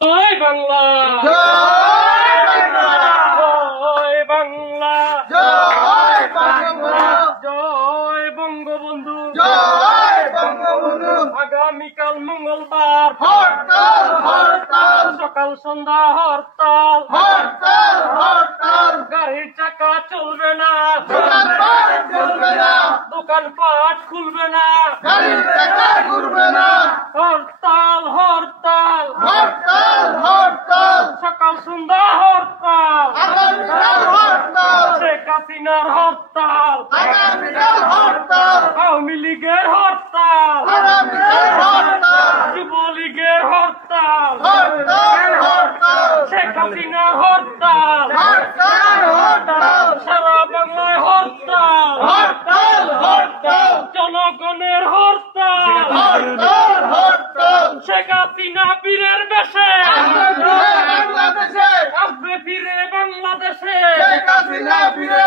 জয় বাংলা, জয় বাংলা, জয় বাংলা, জয় বাংলা, জয় বঙ্গবন্ধু, জয় বঙ্গবন্ধু। আগামীকাল মঙ্গলবার হরতাল, হরতাল, সকাল সন্ধ্যা হরতাল, হরতাল, হরতাল। গাড়ির চাকা চলবে না, দোকানপাট চলবে না, দোকানপাট খুলবে না, গাড়ির চাকা ঘুরবে না। হরতাল হরতাল, হরতাল, হরতাল, সকাল সন্ধ্যা হরতাল, আগামীকাল হরতাল, শেখ হাসিনার হরতাল, আগামীকাল হরতাল, আওয়ামী লীগের হরতাল, আগামীকাল হরতাল, যুবলীগের হরতাল, হরতাল, হরতাল, শেখ হাসিনার হরতাল, হরতাল, হরতাল, সারা বাংলায় হরতাল, হরতাল, হরতাল, জনগণের হরতাল, হরতাল, হরতাল। শেখ হাসিনা বীরের বেশে আসবে ফিরে বাংলাদেশে, আসবে ফিরে বাংলাদেশে, শেখ হাসিনা ফিরে